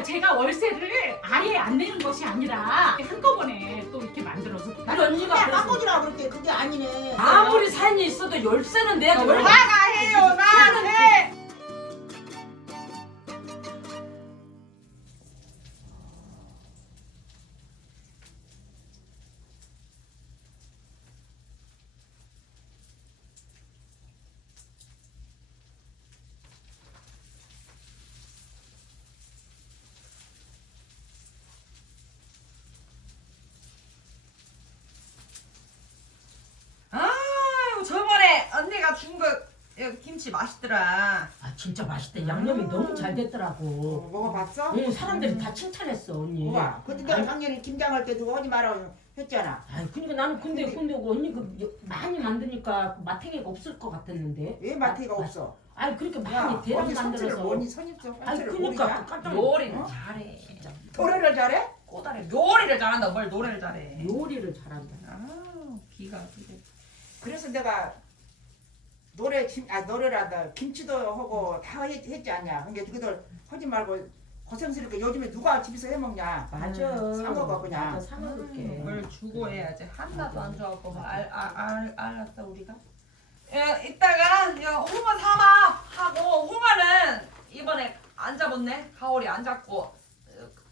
아니에요. 제가 월세를 아예 안 내는 것이 아니라 한꺼번에 또 이렇게 만들어서 우리 언니가 깎아주라 그럴 때 그게 아니네. 아무리 사연이 있어도 열쇠는 내야지. 나가 해요. 나는 해. 아유 저번에 언니가 준 거 김치 맛있더라. 아 진짜 맛있다. 양념이 너무 잘 됐더라고. 먹어봤어? 응, 사람들이 다 칭찬했어 언니. 뭐가? 근데 내가 작년에 김장할 때도 하지 마라 했잖아. 아 그러니까 나는 근데 언니 많이 만드니까 마탱이가 없을 것 같았는데. 왜 마트가 없어? 아니 그렇게 야, 많이 대량 언니 선지를 만들어서. 뭐니 선입서 아니 선지를 그러니까 모르냐? 깜짝 요리는 어? 잘해. 진짜 노래를 잘해? 꼬다리 요리를 잘한다. 뭘 노래를 잘해. 요리를 잘한다. 아 기가 막히게. 그래서 내가 노래란다 김치도 하고 다 했지 않냐. 그러니까 그들 하지 말고 고생스럽게 요즘에 누가 집에서 해 먹냐. 맞아. 사 먹어 그냥. 맞아, 사 먹을게. 뭘 주고 해야지. 하나도 안 줘갖고 알았어 우리가. 이따가 홍어 삼합하고 홍어는 이번에 안 잡았네. 가오리 안 잡고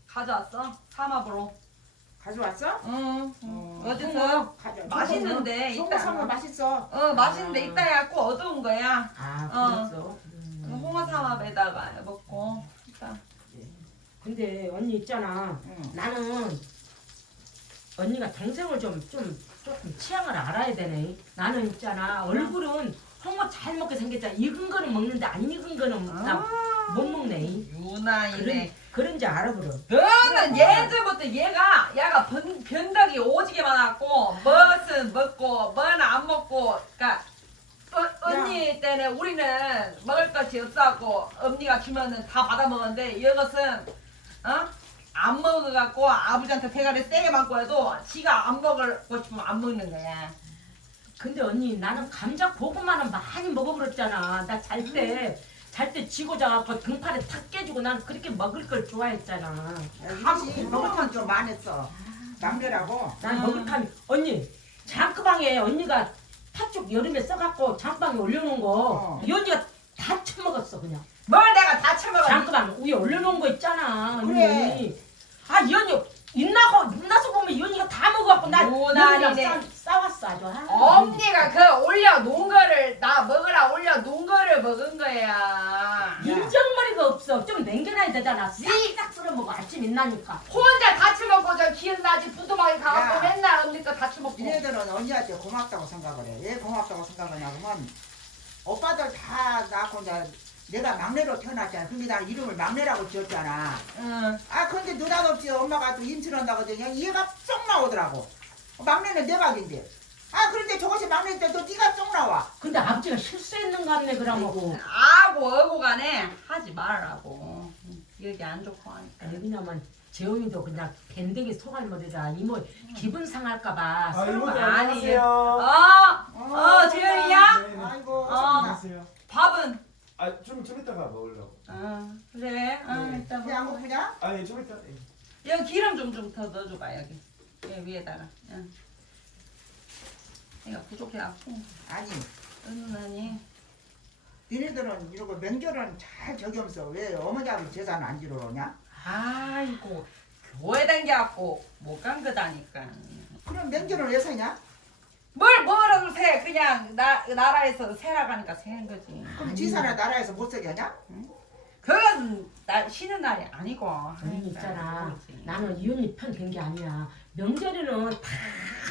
가져왔어. 삼합으로. 가져왔어? 응. 어. 어디서? 맛있는데 송어 이따. 삼아 맛있어. 맛있는데 이따 해갖고 어두운 거야. 아 그랬어. 홍어 삼합에다가 먹고. 이따. 근데 언니 있잖아. 응. 나는 언니가 동생을 조금 취향을 알아야 되네. 나는 있잖아 얼굴은 홍어 잘 먹게 생겼잖아. 익은 거는 먹는데 안 익은 거는 나 못 먹네. 유나이네. 그런지 알아 그럼. 너는 예전부터 얘가 변덕이 오지게 많았고 무엇은 먹고 뭐는 안 먹고 그러니까 언니 때는 우리는 먹을 것이 없어갖고 언니가 주면은 다 받아 먹었는데 이것은 안 먹어갖고 아버지한테 대가리 세게 맞고 해도 지가 안 먹고 싶으면 안 먹는 거야. 근데 언니 나는 감자 고구마는 많이 먹어버렸잖아. 나 잘 때 지고 자갖고 등팔에 탁 깨지고 난 그렇게 먹을 걸 좋아했잖아. 이것이 먹을 건좀 많았어. 막내라고. 난 먹을 감 언니 장크방에 언니가 팥죽 여름에 써갖고 장크방에 올려놓은 거 이 언니가 다 처먹었어 그냥. 뭘 내가 다 처먹어. 장크방 위에 올려놓은 거 있잖아 언니. 그래. 아 이 언니 인나서 보면 이 언니가 다 먹어갖고 나 모나리네. 싸웠어 아주. 언니가 그 올려놓은 거를 나 먹으라 올려놓은 거를 먹은 거야. 인정머리가 없어. 좀 남겨놔야 되잖아. 싹싹 쓸어 먹어. 아침 일나니까. 혼자 다치 먹고 저 기억나지 부두막에 가갖고 야. 맨날 언니 거 다치 먹고. 얘네들은 언니한테 고맙다고 생각을 해. 왜 고맙다고 생각하냐면 오빠들 다 낳고 이제 내가 막내로 태어났잖아. 근데 난 이름을 막내라고 지었잖아. 응. 아 근데 느닷없이 엄마가 또 임신한다고 하더니 얘가 쏙 나오더라고. 막내는 내 박인데. 아 그런데 저것이 막내인데 너 네가 쏙 나와. 근데 아버지가 실수했는 거 같네 그러고. 아고 어고 간에 하지 말라고. 여기 안 좋고 하니까. 왜냐면 재홍이도 그냥 밴댕이 소갈머리라 이모 기분 상할까봐. 아 이모들 아니. 안녕하세요. 재현이야? 네, 네. 아이고 안녕하세요. 밥은? 좀 이따가 먹으려고. 그래. 네. 이따 그냥 먹고. 고프냐? 아니 좀 이따. 여기 기름 좀 더 넣어줘봐 여기. 여기 위에다가. 응. 내가 부족해갖고. 아니 은은하니. 니네들은 이러고 명절은 잘 적용서 왜 어머니 아버지 재산 안 지러 오냐? 아이고 교회 다녀갖고 못 간 거다니까. 그럼 명절은 왜 사냐? 뭐라도 세 그냥 나라에서 세라 가니까 세는 거지. 그럼 지사나 나라에서 못 쓰게 하냐? 그건 쉬는 날이 아니고. 언니 있잖아. 그러지. 나는 이 언니 편 된 게 아니야. 명절에는 다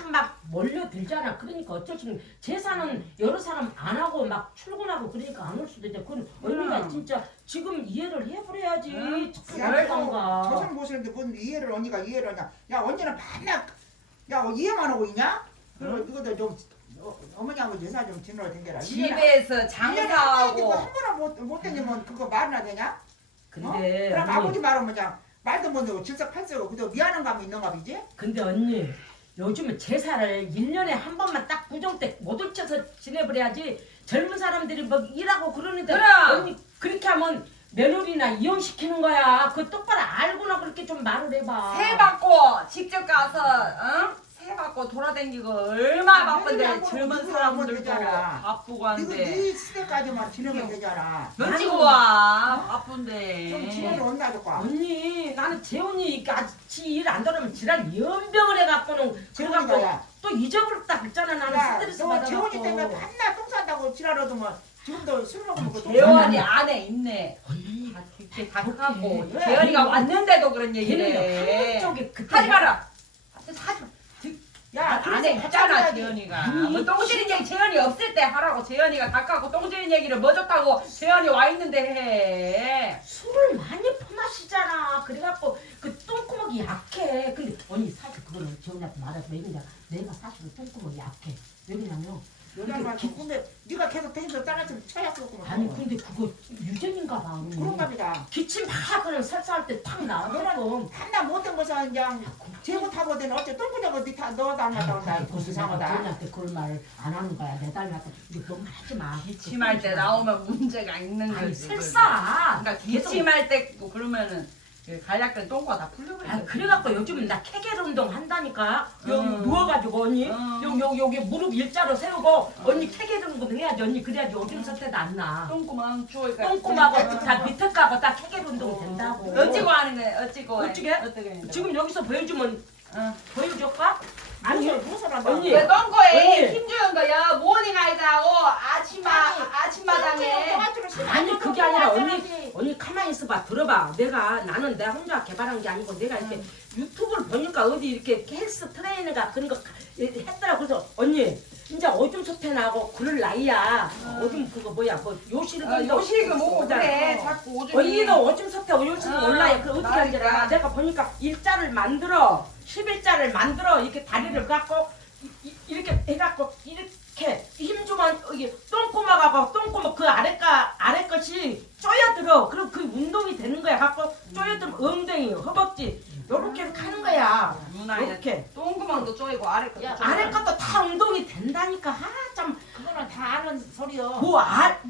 막 몰려들잖아. 그러니까 어쩔 수 없는 제사는 여러 사람 안 하고 막 출근하고 그러니까 안 올 수도 있지. 그건 언니가 진짜 지금 이해를 해버려야지. 응. 야, 가 조선 모시는데 뭔 이해를 언니가 이해를 하냐? 야 언니는 맨날 야 이해만 하고 있냐? 그리고 이것도 좀 어머니하고 제사 좀 지내러 댕겨라. 집에서 장사하고. 한 번은 못 댕기면 그거 말이나 되냐? 근데 그럼 언니, 아버지 말은 그냥 말도 못 듣고 질색팔색하고 그저 미안한 감이 있는가 보지? 근데 언니 요즘은 제사를 1년에 한 번만 딱 구정 때 못 올쳐서 지내버려야지. 젊은 사람들이 뭐 일하고 그러는데 그럼. 언니 그렇게 하면 며느리나 이혼시키는 거야. 그 똑바로 알고나 그렇게 좀 말을 해봐. 새 받고 직접 가서 새 받고 돌아다니고 얼마나 바쁜데 며느리 안 젊은 보고 사람들도 되잖아. 바쁘고 이거 한데 네 시대까지만 지내면 되잖아. 며치고 와 바쁜데 좀 지내면 온나 줄까? 언니 나는 재혼이 같이 일 안 들으면 지랄 연병을 해갖고는 그래갖고 재혼이야. 또 잊어버렸다 그랬잖아. 나는 야, 스트레스 너 재혼이 때문에 받아갖고. 밤낮 똥 싼다고 지랄하더만 지금도 술 먹으면 그똥 재원이 안에 있네 언니 다 이렇게 다 그렇게 하고 해. 재현이가 왔는데도 그런 얘기를 걔는 해 한쪽에 그때 하지 마라 하지 마 야, 안에 있잖아 재현이가 아니, 뭐 똥지린 얘기 재현이 없을 때 하라고 재현이가 닦아고 똥지린 얘기를 뭐 좋다고 재현이 와 있는데 해 술을 많이 퍼마시잖아. 그래갖고 그 똥구멍이 약해. 근데 언니 사실 그거는 재훈이한테 말하지 마. 이러냐 내가 사실은 똥구멍이 약해. 왜 그러냐면 여자한테 근데 네가 계속 펜서 따라서 쳐야 쓰고 아니 근데 그거 유전인가 봐. 언니. 그런가 보다. 기침 막 그냥 설사할 때 탁 나오더라고. 한나 못된 것은 그냥 제고 타보더니 어째 똥구멍 어디 다 넣어다 안 갔다 온다. 그래서 내가 이상하다. 재훈이한테 그걸 말을 안 하는 거야. 내 딸한테 이거 너무 하지 마. 기침할 때 나오면 문제가 있는 아니 거지 설사. 그러니까 기침할 때 뭐 그러면은 그 간략한 똥과 다 풀려버려 아 그래갖고 요즘은 나 케겔 운동 한다니까. 여기 응. 누워가지고 언니 응. 여기 무릎 일자로 세우고 언니 케겔 운동 해야지. 언니 그래야지 오줌 쌀 때도 안 나. 똥구멍 주워가 똥꼬하고 다 밑에 까고 딱 케겔 운동 된다고. 어찌고 하는 거야 어찌고 어찌게? 어떻게 하는 거야? 지금 여기서 보여주면 어. 보여줄까? 아니 무슨 한다. 언니. 그 똥꼬에 언니. 힘주는 거야 모닝 아이들하고 아침마당에 아니 그게 아니라 언니 가만히 있어봐. 들어봐. 나는 내가 혼자 개발한 게 아니고 내가 이렇게 유튜브를 보니까 어디 이렇게 헬스 트레이너가 그런 거 했더라. 그래서 언니 진짜 오줌 소태 나고 그럴 나이야. 오줌 그거 뭐야 뭐 요실금 요실그 뭐고 그래 자꾸 오줌이 언니도 오줌 소태 요실금 올라요. 그럼 어떻게 나니까. 하더라. 내가 보니까 일자를 만들어 11자를 만들어 이렇게 다리를 갖고 이렇게 해갖고 이렇게 힘주면 이게 똥꼬막하고 똥꼬막 그 아래 것이 쪼여들어. 그럼 그 운동이 되는 거야. 갖고 쪼여들면 엉덩이, 허벅지 요렇게 하는 거야. 누나 이렇게 똥구멍도 쪼이고 아래 것도 야, 쪼이고 아래 것도 다 운동이 된다니까. 참 그거는 다 아는 소리여. 뭐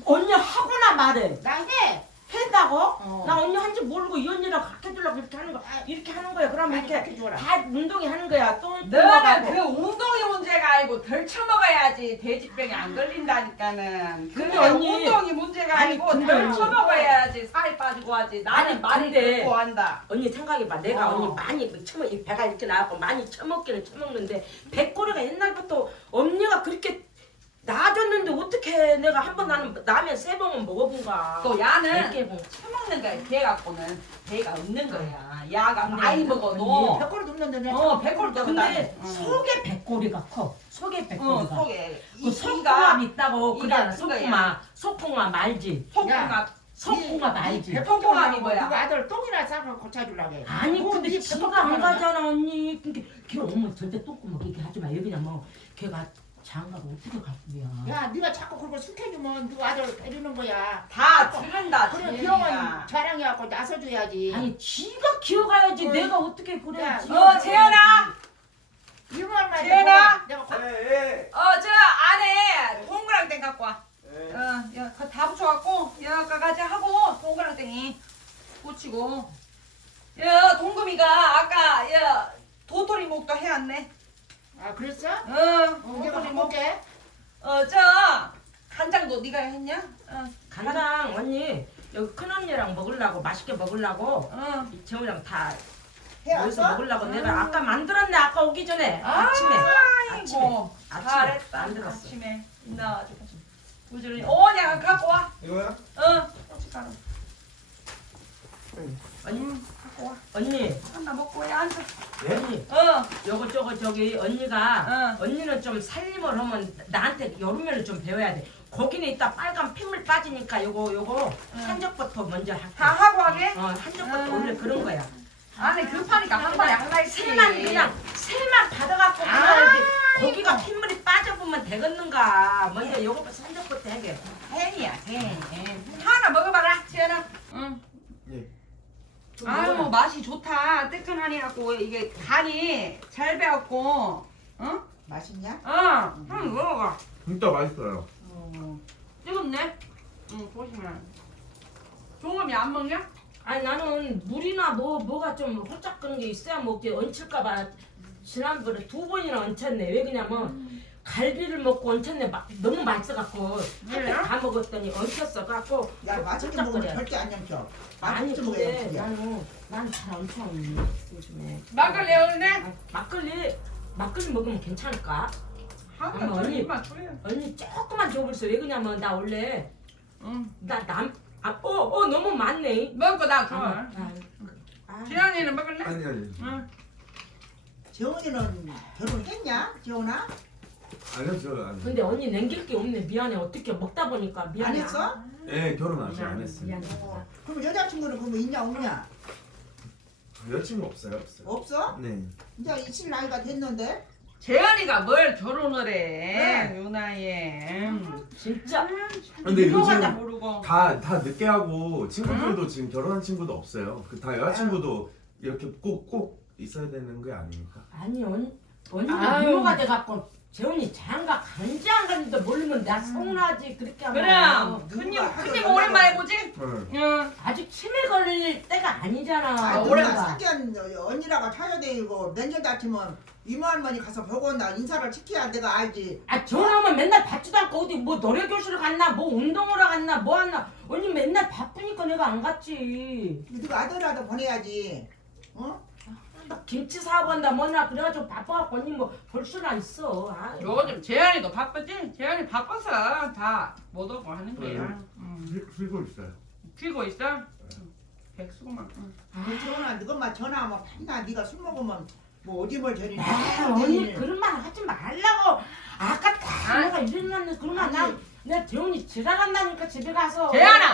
언니 하고나 말해. 나 해. 한다고? 어. 나 언니 한지 모르고 이 언니랑 가르쳐주려고 이렇게 하는 거. 이렇게 하는 거야. 그럼 아니, 이렇게 가르쳐줘라. 다 운동이 하는 거야. 똥 너는 그 운동이 문제가 아니고 덜 처먹어야지 돼지병이 안 걸린다니까는 근데 그게 언니. 운동이 문제가 아니, 아니고 근데 덜 언니. 처먹어야지 살이 빠지고 하지 나는 아니, 많이 근데. 듣고 한다 언니 생각해봐. 내가 어. 언니 많이 이 배가 이렇게 나왔고 많이 처먹기는 처먹는데 백골이가 옛날부터 언니가 그렇게 놔줬는데 어떻게 내가 한 번 나는 라면 3번은 먹어본가. 또 야는 몇 개 먹- 처먹는 거야 걔 갖고는 배가 없는 거야 야가 근데 많이 언니, 먹어도 백골이 눕는데 내가 어 백골 근데 속에 백골이가 커. 속에 백골이가. 속에 그 이가 속궁합 있다고. 이가 그래 큰 거야. 속궁합 알지? 속궁합 속궁합 알지? 백골이 뭐야? 그거 아들 똥이나 싸고 고쳐주려고 해. 아니 그거 근데 네 지가 백골 안 하나. 가잖아 언니. 그러니까 걔 엄마 절대 똥구멍 이렇게 하지 마. 여기냐 뭐 걔가 장가가 어떻게 갈 거야. 야, 네가 자꾸 그걸 숙해주면 네 아들 때리는 거야. 다 들은다 그래 재현이가. 병원 자랑해갖고 나서줘야지. 아니 지가 기어가야지. 어. 내가 어떻게 그래. 야, 지가 재현아 이만 말 재현아! 내가 예. 저 안에 동그랑땡 갖고 와. 예. 야, 그거 다 붙여갖고 여기까지 하고 동그랑땡이 붙이고. 야, 동금이가 아까 야 도토리 목도 해왔네. 아 그랬어? 어, 내가 도토리 목. 해볼게. 저 간장도 네가 했냐? 간장 언니 여기 큰 언니랑 먹으려고 맛있게 먹으려고 이 재훈이랑 다 여기서 해왔어? 먹으려고 내가 아까 만들었네. 아까 오기 전에 아침에 아이고 아침에 잘했다. 만들었어. 아침에 나가지고 부지런히 오냐 갖고 와. 이거야? 고춧가루. 언니 갖고 와. 언니 하나 먹고 해 앉아. 언니 요거 저거 저기 언니가 언니는 좀 살림을 하면 나한테 여름에는 좀 배워야 돼. 거기는 이따 빨간 핏물 빠지니까 요거 한적부터 먼저 할게. 다 하고 하게? 한적부터 원래 그런 거야. 안에 급하니까 한 번에 하나 있지. 새만 받아갖고 그래야지. 고기가 핏물이 빠져보면 되겠는가. 먼저 요거부터 한적부터 하게. 햄이야 햄. 하나 먹어봐라 지연아. 응. 예. 아유 맛이 좋다. 뜨끈하니 하고 이게 간이 잘 배웠고. 응? 맛있냐? 한번 먹어봐. 진짜 맛있어요. 뜨겁네. 응 보시면. 동음이 안 먹냐? 아니 나는 물이나 뭐가 좀 홀짝 그런 게 있어야 먹지. 얹힐까봐 지난번에 2번이나 얹혔네. 왜 그냐면 갈비를 먹고 얹혔네. 너무 맛있어갖고 왜요? 다 먹었더니 얹혔어 갖고 야 맛있게 먹으면 절대 안 넘쳐. 아니 맛있게 근데 먹어야 나는 잘 얹혀 요즘에. 막걸리 얼네? 아, 막걸리 먹으면 괜찮을까? 한번 언니. 조금만 줘요. 언니 조금만 줘보세요. 왜 그냐면 나 원래 응. 너무 많네. 먹고 나 줘. 아, 지현이는 먹을래? 아니. 응. 재원이는 결혼했냐? 재원아? 아니요 저 안. 근데 언니 남길 게 없네. 미안해. 어떻게 먹다 보니까 미안해. 안 했어? 네 결혼 아직 안 했어요. 미안해. 그럼 여자친구는 그러면 있냐 없냐? 여자친구 없어요. 없어? 네. 이제 있을 나이가 됐는데. 재현이가 뭘 결혼을 해? 네. 요 나이에. 진짜 근데 유명한다 요즘 모르고. 다 늦게 하고 친구들도 지금 결혼한 친구도 없어요. 다 여자친구도 이렇게 꼭 있어야 되는 게 아닙니까? 아니 언니 아유. 유모가 돼갖고 재훈이 장가 간지 안 갔는데 모르면 나 서운하지 그렇게 하면. 그럼 누가 큰님 하도 오랜만에 보지? 응. 응. 아직 치매 걸릴 때가 아니잖아. 아, 오래 누가 언니가. 사귀한 언니라고 찾아다니고 명절 다치면 이모 할머니 가서 보고 나 인사를 시켜야 내가 알지. 아 전화하면 맨날 받지도 않고 어디 뭐 노래교실을 갔나 뭐 운동을 갔나 뭐 했나. 언니 맨날 바쁘니까 내가 안 갔지. 네가 아들이라도 보내야지. 어? 막 김치 사고 한다 뭐냐 그래가지고 바빠갖고 언니 뭐 볼 수나 있어. 아이. 요즘 재현이도 바쁘지? 재현이 바빠서 다 못 오고 하는 거야. 쉬고 있어요. 쉬고 있어? 백수구만. 재원아 너것만 전화하면 판나 네가 술 먹으면 뭐 오줌을 저리니. 아, 언니 그런 말 하지 말라고. 아까 다 아. 내가 이랬는데 그런 말 내 재훈이 지랄한다니까 집에 가서. 재현아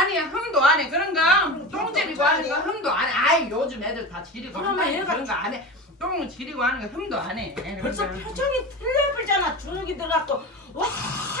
아니야 흠도 안 해. 그런 거 똥집이고 하는 거 흠도 안 해. 아이 요즘 애들 다 지리고 그러면 한마디 얘가 그런 거 안 해. 똥 지리고 하는 거 흠도 안 해. 벌써 그러니까. 표정이 틀려버리잖아. 주눅이 들어갖고 와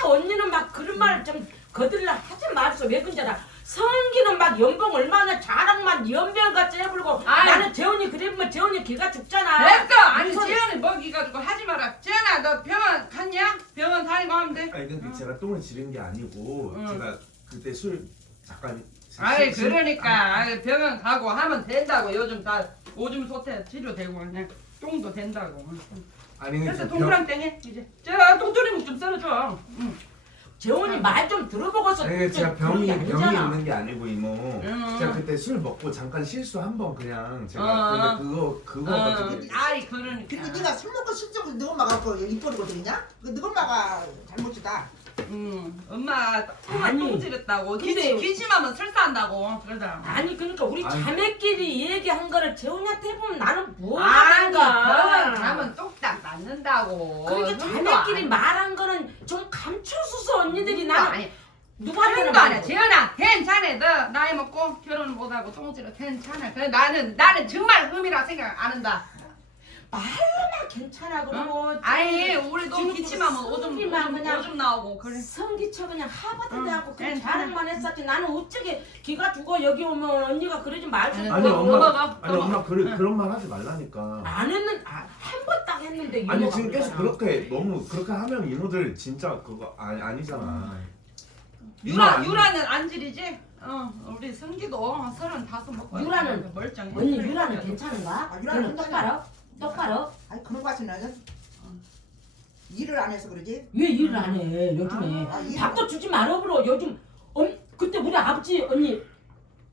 언니는 막 그런 말 좀 거들려 하지 말았어. 왜 그러잖아. 성기는 막 연봉 얼마나 자랑만 연병같이 해불고 아이. 나는 재훈이 그러면 재훈이 기가 죽잖아. 됐어. 아니 무슨- 재현이 먹이가지고 하지 마라. 재현아 너 병원 갔냐? 병원 다니고 하면 돼. 아니 근데 제가 똥을 지른 게 아니고 응. 제가 그때 술 잠깐. 아이 그러니까 아이, 병원 가고 하면 된다고. 요즘 다 오줌 소태 치료되고 그냥 똥도 된다고. 아니 그래서 그 동그랑 땡해 이제. 저 똥조림 좀 썰어줘. 응. 재훈이 말 좀 들어보고서 아니 제가 그런 병이 게 아니잖아. 있는 게 아니고 이모. 응. 제가 그때 술 먹고 잠깐 실수 한 번 그냥 제가 어. 근데 그거 가지고 아이 그러니까. 근데 네가 술 먹고 실적으로 너 엄마가 갖고 입 버리고 들이냐? 너 엄마가 잘못이다. 엄마 아니, 똥 지렸다고. 근데- 기침하면 설사한다고 그러잖아. 아니 그러니까 우리 아니. 자매끼리 얘기한 거를 재훈이한테 해보면 나는 뭐 아니 병원 하든가. 가면 뚝딱 낫는다고. 그러니까 흠도 자매끼리 안- 말한 거는 좀 감춰서서 언니들이 흠도 나는 아니. 누구한테는 흠도 아니야. 말고. 재현아 괜찮아. 너 나이 먹고 결혼 못하고 똥 지려 괜찮아. 그래 나는 정말 흠이라 생각 안 한다. 말로만 괜찮아 그러고 아니 우리도 지금 기침하면 성기만 그냥 오줌 나오고 그래. 성기쳐 그냥 하버드 대하고 그냥 괜찮아. 자랑만 했었지. 나는 어쩌게 기가 죽어 여기 오면 언니가 그러지 말고. 아니, 아니 엄마 넘어가, 아니 넘어가. 엄마 그런 말 하지 말라니까. 안 했는 한 번 딱 했는데 아니 이모가 지금 계속 그러잖아. 그렇게 너무 그렇게 하면 이모들 진짜 그거 아니잖아. 이모 아니- 유라는 안 지리지? 우리 성기도 35 먹고 유라는- 멀쩡해. 언니 유라는 괜찮은가? 아, 유라는 걔는 똑바로? 아니 그런 거 하시나? 일을 안 해서 그러지? 왜 일을 안 해 요즘에? 아, 일을 밥도 주지 말아보러 요즘 그때 우리 아버지 언니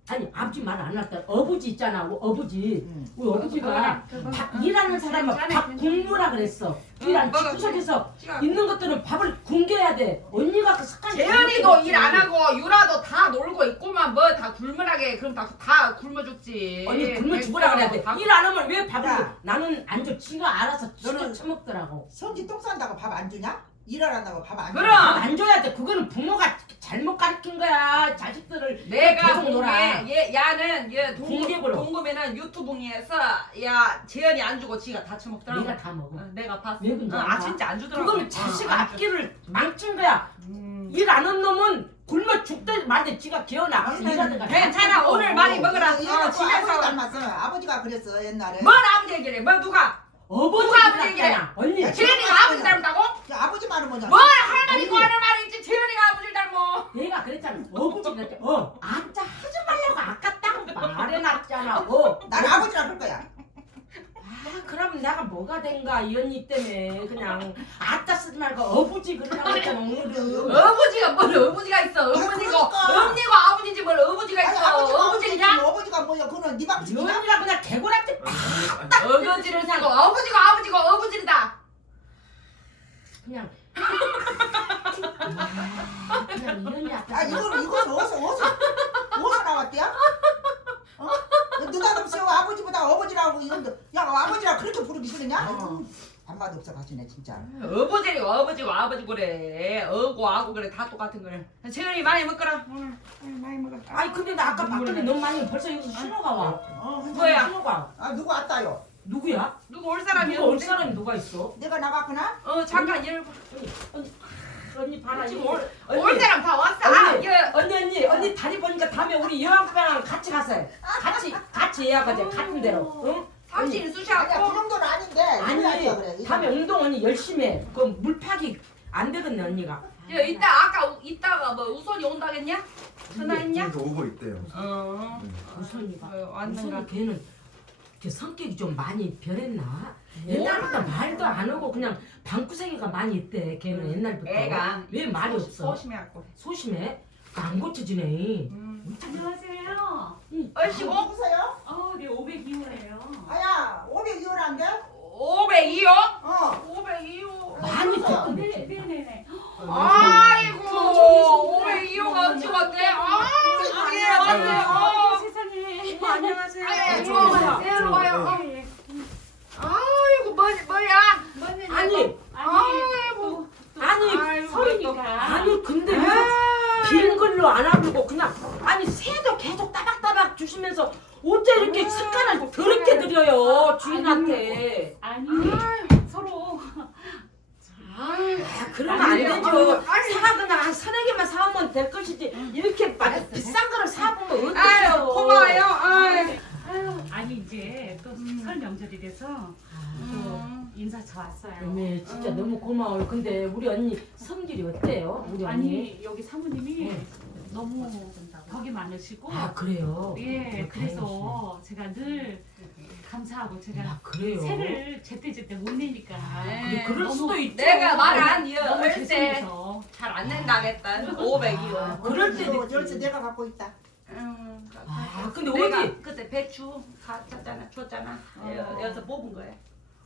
아니 아버지 말 안 했다. 어부지 있잖아 어부지. 응. 우리 어부지가 밥 일하는 사람은 밥 굶으라 그랬어. 일하는 먹어. 집구석에서 있는 것들은 밥을 굶겨야 돼. 언니가 그 습관이 재현이도 잘못됐지. 일 안 하고 유라도 다 놀고 있고만 뭐 다 굶으라게 그럼 다 굶어 죽지. 언니 굶어 죽으라 그래야 돼. 일 안 하면 왜 밥을 야. 줘? 나는 안 줘. 지가 알아서 너는- 처먹더라고. 성지 똥 싼다고 밥 안 주냐? 일을 안 한다고 밥 안 주냐? 그럼. 안 줘야 돼. 그거는 부모가 잘못 가르친 거야. 자식들을 내가 계속 놀아. 보기에 야는 얘 공개부로. 동금에는 유튜브에서 야 재현이 안 주고 지가 다 처먹더라고. 내가 다 먹어. 내가 봤어. 왜 그런지 아 알아? 진짜 안 주더라고. 그거는 자식 안 줘. 앞길을 망친 거야. 일 안 한 놈은 굶어 죽든 말든 지가 기어나가. 아니, 일하든가. 괜찮아. 오늘 많이 먹으라. 얘가 또 아버지 집에서. 닮았어. 아버지가 그랬어 옛날에. 뭔 아버지 얘기래? 뭐 누가? 어버지 누가 아버지 얘기해? 닮았잖아. 언니. 재현이가 아버지 닮았다고? 야, 아버지 말은 뭐냐? 뭘 할머니 거는 말이 있지 재현이가 아버지 닮어. 내가 그랬잖아. 어버지 그랬지. 앉아 하지 그래놨잖아. 뭐. 난 아버지라 그럴 거야. 아, 그럼 내가 뭐가 된가 이 언니 때문에 그냥 아따 쓰지 말고 어부지 그러라고 했잖아 오늘은. 어부지가 뭘 어부지가 있어. 어부지고 그러니까. 언니고 아버지지 뭘 어부지가 아니 있어. 아버지가 어부지냐? 어버지가 뭐야? 그거는 네 이 방식이냐? 언니랑 그냥 개고락지 어거지를 사고 어부지고 아버지고 어부지다. 그냥. 그냥 이 언니 아따. 아 이거 어디서 나왔대야? 어? 누가 그럼 세워 아버지보다 어버지라고 이런데 야 아버지라 그렇게 부르기 싫으냐? 안맛 없어 가시네 진짜. 어부지고 어부지고 아버지 그래. 어고 아고 그래 다 똑같은 거래. 채연이 많이 먹거라. 오늘 많이 먹어. 아니 근데 나 아까 봤더니 너무 많이 벌써 여기서 신호가 와. 뭐야? 신호가. 아 누구 왔다요? 누구야? 누구 올 사람이 누가 올 없는데? 사람이 누가 있어? 내가 나갔구나? 잠깐 열봐. 언니 봐라 지금 이거. 올 사람 다 왔어. 아, 언니, 예. 언니 다리 보니까 다음에 우리 여왕배랑 같이 가서 같이 예약하자 같은 데로. 응? 삼촌이 아니야 쑤시하고. 그 정도는 아닌데 아니 몰라요, 그래. 다음에 운동 언니 열심히 해. 그 물파기 안 되겠네 언니가. 이따가 뭐 우선이 온다겠냐? 전화했냐? 지금 오고 있대요. 우선이가. 왔는가? 우선이 걔는 그 성격이 좀 많이 변했나? 옛날보다 말도 안 하고 그냥 방구석이가 많이 있대. 걔는 옛날부터. 애가 왜 말이 없어? 소심해갖고. 소심해? 안 고쳐지네. 안녕하세요. 얼씨고 누구세요? 네 502호예요. 아야 502호란데? 502호? 어 502호. 많이 듣고 네네네. 아이고 502호가 찍었대. 예 왔어요. 세상에. 안녕하세요. 일로 와요. 아이고 뭐야? 아니 아이고. 아니 서인이가. 아니 근데 빈 걸로 안 하고 그냥 아니 새도 계속 따박따박 주시면서 어째 이렇게 습관을 더럽게 드려요 주인한테. 아니 서로. 아 그러면 안 되죠. 사가 그냥 한 서너 개만 사오면 될 것이지 이렇게 막 비싼 거를 사보면 아유 어떡해요. 고마워요. 아유. 아니 이제 또 설 명절이 돼서 또 인사차 왔어요. 네, 진짜 너무 고마워요. 근데 우리 언니 성질이 어때요? 우리 언니? 아니 여기 사모님이 너무 덕이 많으시고. 아 그래요? 예, 그래서 제가 늘 감사하고 제가 아 그래요? 새를 제때제때 못 내니까. 근데 그럴 너무- 수도 있죠. 내가 말한 이 너무 열쇠 죄송해서. 잘 안 낸다겠다. 500이요. 아, 그럴 때도 있지. 열쇠 내가 갖고 있다. 아 근데 내가 어디 그때 배추 줬잖아. 여기서 뽑은 거야.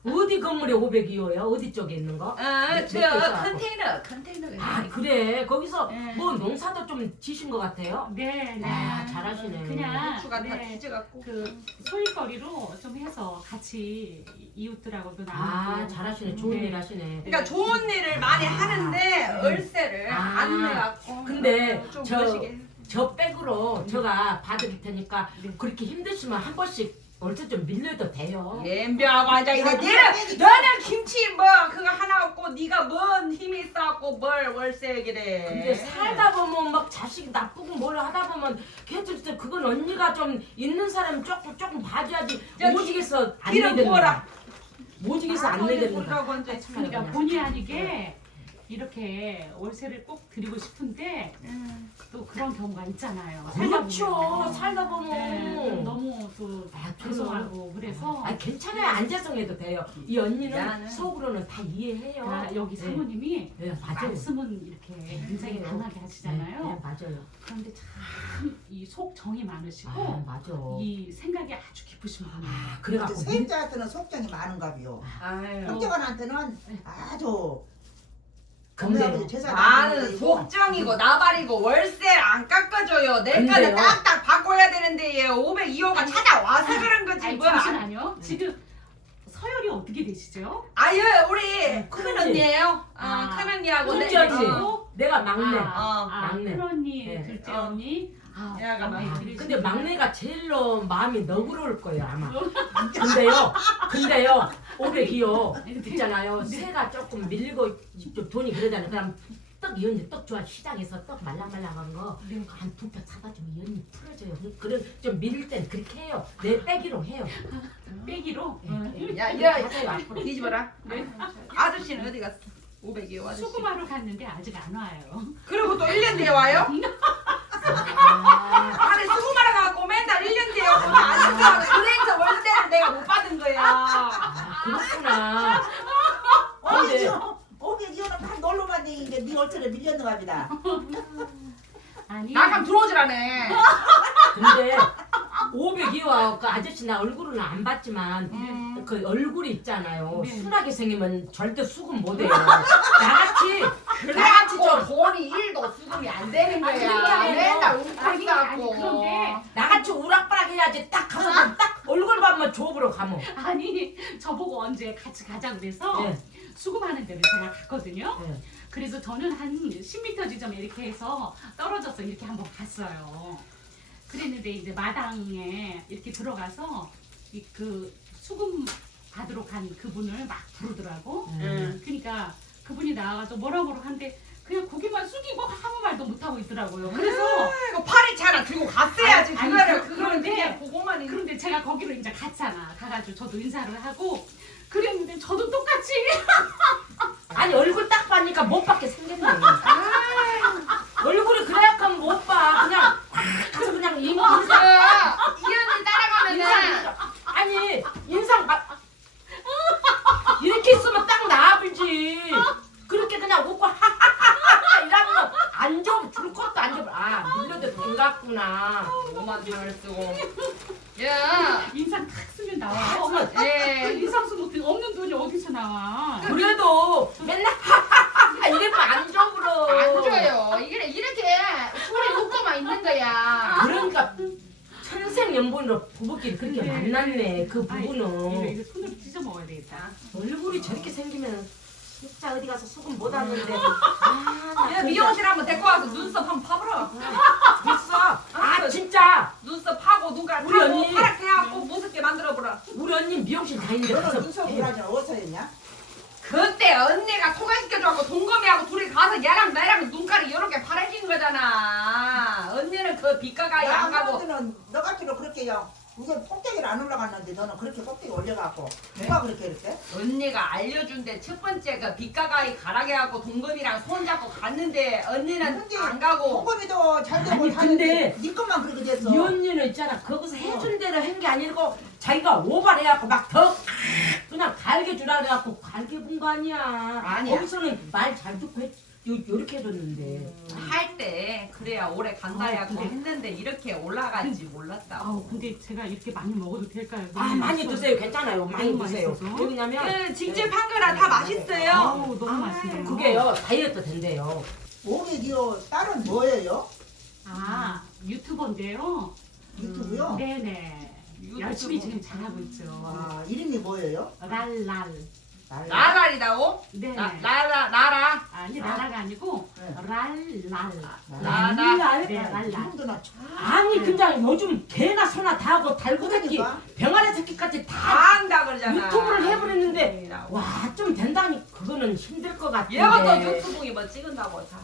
어디 건물에 500이요야? 어디 쪽에 있는 거? 몇 저 개서 컨테이너. 아 그래 거기서 네. 뭐 농사도 좀 지신 것 같아요? 네, 네. 아 잘하시네. 그냥 배추가 다 네, 뒤져갖고. 그 소일거리로 좀 해서 같이 이웃들하고도 나누고. 아 잘하시네. 좋은 네. 일 하시네. 그러니까 좋은 일을 많이 하는데 얼세를 아. 안 내갖고. 근데 좀 저- 그러시게. 저 백으로 제가 봐드릴 테니까 네. 그렇게 힘드시면 한 번씩 얼추 좀 밀려도 돼요. 엠병하고 앉아있네. 야, 너는 김치 뭐 그거 하나 없고 네가 뭔 힘이 있어갖고 뭘 월세기래. 근데 살다 보면 막 자식 나쁘고 뭘 하다 보면 걔들 진짜 그건 언니가 좀 있는 사람 조금 봐줘야지. 야, 모직에서 안 기름 내되는 부어라. 모직에서 안 내되는 거. 우리가 먼저 그러니까 본의 아니게 이렇게 월세를 꼭 드리고 싶은데 또 그런 경우가 있잖아요. 그렇죠. 살다 보면. 네, 너무 또 아, 죄송하고 그래서 아 괜찮아요. 안 죄송해도 돼요. 이 언니는 미안해. 속으로는 다 이해해요. 아, 여기 네. 사모님이 네, 맞아요. 말씀은 이렇게 굉장히 맞아요. 강하게 하시잖아요. 네, 맞아요. 그런데 참 이 속 정이 많으시고 아, 맞아. 이 생각이 아주 깊으신 분이에요. 아, 그래갖고 세입자한테는 속정이 많은가 봐요. 아유. 형제간한테는 아주 근데 나는 속정이고 나발이고 월세 안 깎아줘요. 내 거는 근데요. 딱딱 바꿔야 되는데 얘 502호가 찾아와서 그런 거지 아니, 뭐. 잠시만요. 지금 서열이 어떻게 되시죠? 아유 우리 큰 큰언니. 언니예요. 아, 큰 언니하고 둘째 내 언니. 어. 내가 막내. 큰 언니, 네. 둘째 어. 언니. 얘가 막내 막내. 들으시고. 근데 막내가 제일로 마음이 너그러울 거예요 아마. 근데요 500이요 있잖아요. 새가 조금 밀리고 좀 돈이 그러잖아요. 그럼 떡 이 언니 떡 좋아 시장에서 떡 말랑말랑한 거 한 두 팩 사가지고 이 언니 풀어줘요. 그런 좀 밀릴 땐 그렇게 해요. 내 빼기로 해요. 빼기로. 야, 맞아요, 앞으로. 뒤집어라. 아저씨는 어디 갔어? 502호 아저씨. 수금하러 갔는데 아직 안 와요. 그리고 또 1년 뒤에 와요? 아, 아니 수금하러 가고 맨날 1년 뒤에 와. 아니야. 그래서 월세를 내가 못 받은 거야. 아, 그렇구나. 근데 오게 니오는 다 놀러만 다니는데 니 얼굴에 밀렸는가 보다. 아니 나감 들어오지라네. 근데 500이와 그 아저씨 나 얼굴은 안 봤지만 그 얼굴이 있잖아요. 네. 순하게 생기면 절대 수금 못해요. 나같이 그래가지고 돈이 1도 수금이 안 되는 거야. 그러니까 맨날 아니, 웃고 아니, 있다고. 그런데 나같이 우락부락 해야지. 딱 가서 딱 얼굴 봐면 조업으로 가면. 아니 저보고 언제 같이 가자고 그래서 네. 수금하는 데를 제가 갔거든요. 네. 그래서 저는 한 10m 지점 이렇게 해서 떨어져서 이렇게 한번 갔어요. 그랬는데 이제 마당에 이렇게 들어가서 그 수금 받으러 간 그분을 막 부르더라고. 그러니까 그분이 나와가지고 뭐라고 한데 그냥 고개만 숙이고 아무 말도 못 하고 있더라고요. 그래서 이거 파리채 하나 들고 갔어야지. 아니, 그거를 그- 그거는 그런데- 그냥 보고만 있는. 그런데 제가 거기로 이제 갔잖아. 가가지고 저도 인사를 하고 그랬는데 저도 똑같이 아니 얼굴 딱 봐니까 못 받게 생겼네. 얼굴이 그래야만 못 봐. 그냥 가서 그냥 이 언니 따라가면은 아니 인상 이렇게 있으면 딱 나아불지. 그렇게 그냥 웃고 하하하하 이러면 안 줘. 줄 것도 안 줘. 아 밀려도 돈 같구나. 오만 돈을 쓰고. 야, 인상 탁 쓰면 나와요. 예. 인상 쓰면 없는 돈이 어디서 나와? 그래도 맨날 하하하하 이러면 안 줘. 그럼 안 줘요. 이렇게 술에 웃고만 있는 거야. 그러니까 천생연분으로 부부끼리 그렇게 네. 만났네. 그 아이, 부부는 이거 손으로 찢어 먹어야 되겠다. 얼굴이 저렇게 생기면 진짜 어디 가서 수금 못 하는데 야, 아나 미용실 한번 데리고 와서 눈썹 한번 파보라. 됐어. 아 진짜 눈썹 파고 눈가락 우리 파고 언니. 파랗게 해갖고 무섭게 만들어보라. 우리 언니 미용실 다니는데 너는 가서 눈썹 브라질 어디서 했냐? 그때 언니가 소개시켜줘갖고 동거미하고 둘이 가서 얘랑 나랑 눈가락 이렇게 파래진 거잖아. 언니는 그 빛가가이 안 가고. 나는 너같이로 그렇게요. 이게 꼭대기를 안 올라갔는데 너는 그렇게 꼭대기 올려갖고 누가 그렇게 이렇게? 언니가 알려준데 첫 번째 그 빛가가이 가락해갖고 동거미랑 손잡고 갔는데 언니는 근데 안 가고. 공범이도 잘 되고 아니, 사는데 근데 네 것만 그렇게 됐어. 이 언니는 있잖아 거기서 해준 대로 한 게 아니고 자기가 오발해갖고 막 더 그냥 갈게 주라 그래갖고 갈게 본 거 아니야. 아니야. 거기서는 말 잘 듣고 요렇게 해줬는데 할 때 그래야 오래 간다야고 근데- 했는데 이렇게 올라갈지 몰랐다고. 아우 근데 제가 이렇게 많이 먹어도 될까요? 아 많이 드세요. 괜찮아요. 많이 너무 드세요. 맛있어서. 왜냐면 그 직접 한 거라 다 맛있어요. 아우 너무 맛있네요. 그게요 다이어트 된대요. 오게 니어 딸은 뭐예요? 아 유튜버인데요. 유튜브요? 네네. 유튜브. 열심히 지금 잘하고 있죠. 아 이름이 뭐예요? 랄랄. 나랄이라고? 네. 나라. 아니 라라가 아니고 네. 랄랄. 나라. 네 랄랄. 이름도 나 아니 그냥 요즘 개나 소나 다 하고 달고 새끼 그러니까. 병아리 새끼까지 다 다 한다 그러잖아. 유튜브를 해버렸는데 와 좀 된다니 그거는 힘들 것 같은데. 얘가 또 유튜브에 뭐 찍은다고 자.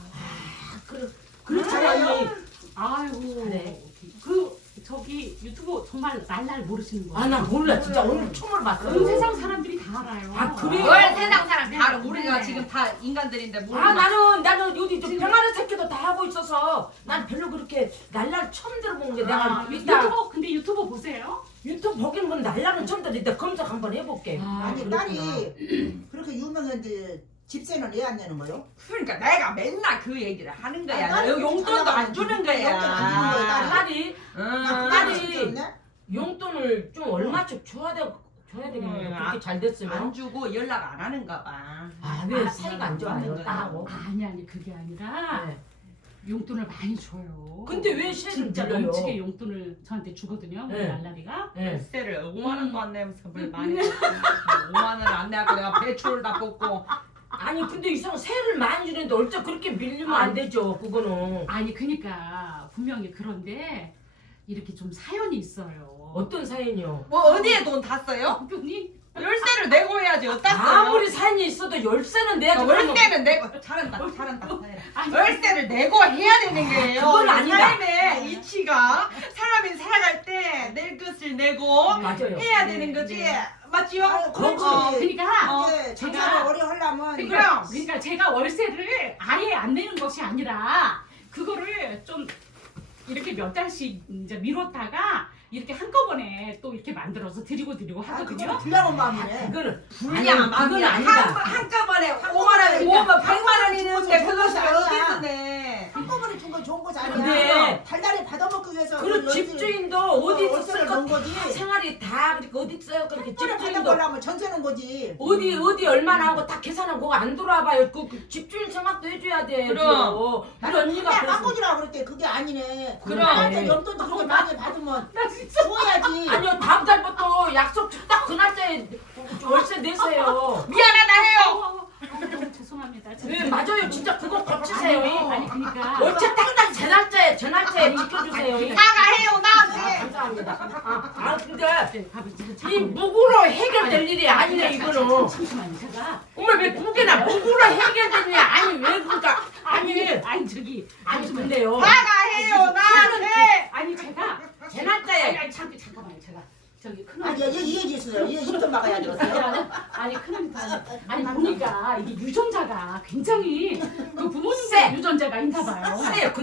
그렇잖아요. 아이고. 그래. 그 저기 유튜브 정말 랄랄 모르시는 거예요? 아나 몰라 진짜 오늘 처음 봤어. 전 세상 사람들이 다 알아요. 아, 그래요? 뭘 세상 사람 다 알아. 네. 우리가 네. 지금 다 인간들인데 모르는 아 나는 여기 저 병아리 새끼도 다 하고 있어서 난 별로 그렇게 날날 처음 들어본 게 내가 아, 이따 유튜버 근데 유튜버 보세요. 유튜브 보긴 건 날라는 처음 들어. 이따 검색 한번 해볼게. 아니 그렇구나. 딸이 그렇게 유명한데 집세는 왜 안 내는 거요? 그러니까 내가 맨날 그 얘기를 하는 거야. 아니, 여기 용돈도 안 주는 용돈 안 주는 거야, 거야. 딸이 나 딸이 딸이 용돈을 좀 얼마씩 줘야 되겠네. 그렇게 잘 됐으면. 안 주고 연락 안 하는가 봐. 아왜 사이가 안 좋아요? 거야. 딸하고. 아니 그게 아니라 네. 용돈을 많이 줘요. 근데 왜 세를 진짜 빌려요? 넘치게 용돈을 저한테 주거든요. 우리 네. 랄랄이가. 네. 세를 5만 원도 안 내면서 뭘 많이 줬지. 5만 원을 안 내고 내가 배추를 다 뽑고. 아니 근데 이상 세를 많이 주는데 어째 그렇게 밀리면 안 되죠. 그거는. 아니 그니까 분명히 그런데 이렇게 좀 사연이 있어요. 어떤 사연이요? 뭐 어디에 돈 다 써요? 돈이 열세를 내고 해야지 어디다 써요? 아무리 사연이 있어도 열쇠는 내야지. 그러면 월세는 내고 잘한다. 아니, 월세를 내고 해야 되는 거예요. 그건 아니다. 삶의 이치가 사람이 살아갈 때 낼 것을 내고 맞아요. 해야 네, 되는 거지. 네. 맞지요? 아, 그렇지. 그러니까 이제 제가- 장사를 오래 하려면 그러니까 제가 월세를 아예 안 내는 것이 아니라 그거를 좀 이렇게 몇 달씩 이제 미뤘다가 이렇게 한꺼번에 또 이렇게 만들어서 드리고 아 하거든요. 그거는 불량한 마음이네. 그거는 불량 그건 맘이야. 아니다. 한꺼번에 5만 한꺼번에 원, 5만 그냥 100만 원 있는데 한꺼번에 그것이 좋은 것이 아니야. 어딨네. 한꺼번에 준 건 좋은 거지 아니야. 근데 달달이 받아먹기 위해서 그리고 집주인도 어디 월세를 넣은 있을 거지. 거 생활이 다 그렇게 어디 있어요? 그렇게 집주인도 집주인도 받아보려면 전세는 거지. 어디 얼마나 하고 다 계산하고 그거 안 돌아봐요. 그 집주인 생각도 해줘야 돼. 그럼. 우리 나는 언니가 그냥 그래서 바꿔주라 그랬대. 그게 아니네. 그럼. 나한테 용돈도 그렇게 많이 받으면 나 진짜 줘야지. 아니요 다음 달부터 약속 딱 그 날짜에 월세 내세요. 미안하다 해요. 너무 죄송합니다. 진짜. 네 맞아요. 진짜 그거 거치세요. 아니 그러니까 월세 딱딱 제 날짜에 지켜주세요. 사과해요 나한테. 감사합니다. 근데 네, 이 무구로 해결될 일이 아니네 이거는. 잠시만요. 제가 엄마 왜 두 개나 무구로 해결되냐? 아니 왜 그러니까 아니 저기 아니 근데요. 사과해요 나한테. 아니 제가 제 날짜에 아니 잠깐만요. 제가 저기 큰 아니 이해해 주세요. 입좀 막아야 되겠어요. 아니 큰언니도 아니 보니까 이게 유전자가 굉장히 그 부모님 쎄. 유전자가 있나 봐요. 쎄요.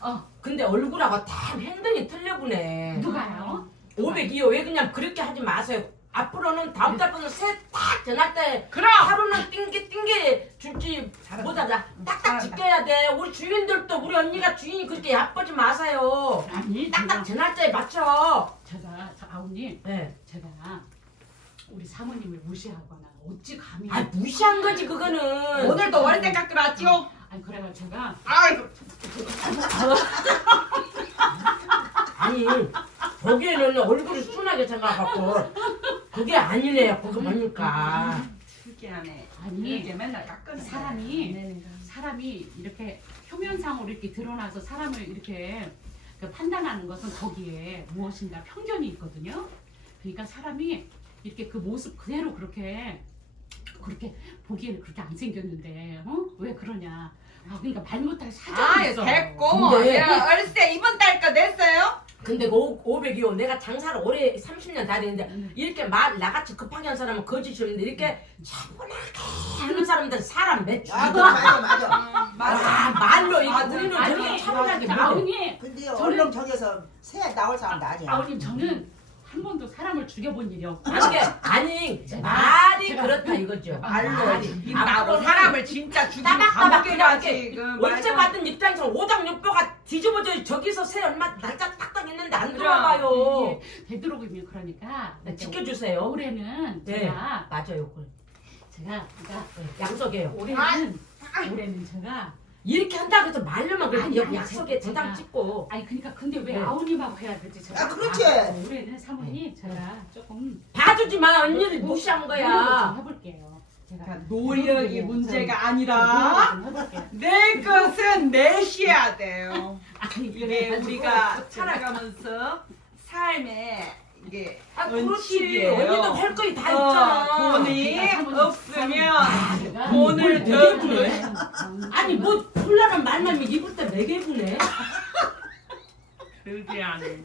어. 근데 얼굴하고 다 행동이 틀려보네. 누가요? 500이요. 왜 그냥 그렇게 하지 마세요. 앞으로는 다음 달부터 새딱제 날짜에 그럼. 하루는 띵게 줄지 보다 딱딱 지켜야 돼. 우리 주인들도 우리 언니가 주인이 그렇게 야쁘지 마세요. 아니 딱딱 제 날짜에 맞춰. 제가 아우님 네. 제가 우리 사모님을 무시하거나 어찌 감히 아 무시한 거지 그거는. 오늘도 월세 깎으러 왔죠? 아니 그래가 제가 아이고. 아니 거기에는 얼굴이 순하게 생각하고 그게 아니네. 그거 보니까. 특이하네. 아니 이게 맨날 깎으는 사람이 이렇게 표면상으로 이렇게 드러나서 사람을 이렇게 그 판단하는 것은 거기에 무엇인가 편견이 있거든요. 그러니까 사람이 이렇게 그 모습 그대로 그렇게 보기에는 그렇게 안 생겼는데 왜 그러냐? 그러니까 말 못할 사정이 아 있어. 됐고. 근데- 내가 월세 이번 달 거 냈어요? 근데 그 500이요. 내가 장사를 올해 30년 다 됐는데 이렇게 말 나같이 급하게 한 사람은 거짓이었는데 이렇게 차분하게 하는 사람들 사람 몇 아 줄이고 그거 맞아. 와 말로 이거 맞아. 우리는 아니 저렇게 차분하게 저 말해. 아우님 근데요 저는- 얼른 저기서 새 나올 사람도 아니야. 아우님 저는 한 번도 사람을 죽여본 일이 없고 아니 제가- 말이 제가- 그렇다 이거죠. 말로 말이. 입나고 앞으로는 사람을 진짜 죽이면 따박따박 감옥에 그냥 가지. 이렇게 그 월세 말도- 받은 입장에서 오장육보가 뒤집어져 저기서 새 얼마 날짜 딱딱 있는데 안 그럼. 들어와요. 되도록이면 그러니까 네, 지켜주세요. 올해는 네. 제가 맞아요. 그러니까 약속해요. 올해는 제가 이렇게 한다고 해서 말로만 그래. 아니, 여기 아니, 약속에 제가- 대장 찍고 아니 그러니까 근데 왜 네. 아우님하고 해야 되지 제가 아 그렇지. 올해는 사모님 제가 조금 봐주지 마. 언니를 무시한 노력을 거야. 좀 해볼게요. 제가 그러니까 노력이 문제가 노력을 아니라 좀 해볼게요. 내 것은 내셔야 돼요. 아니 이게 그래가지고 우리가 제가- 살아가면서 삶에 이게 아 그렇지. 원칙이에요. 언니도 할 거리 다 있잖아. 돈이 그러니까 사모님, 없으면 제가 돈을 뭘 더 되게 아니 뭐 곤란한 말만 입을 때 매개 부네. 그게 아니에요.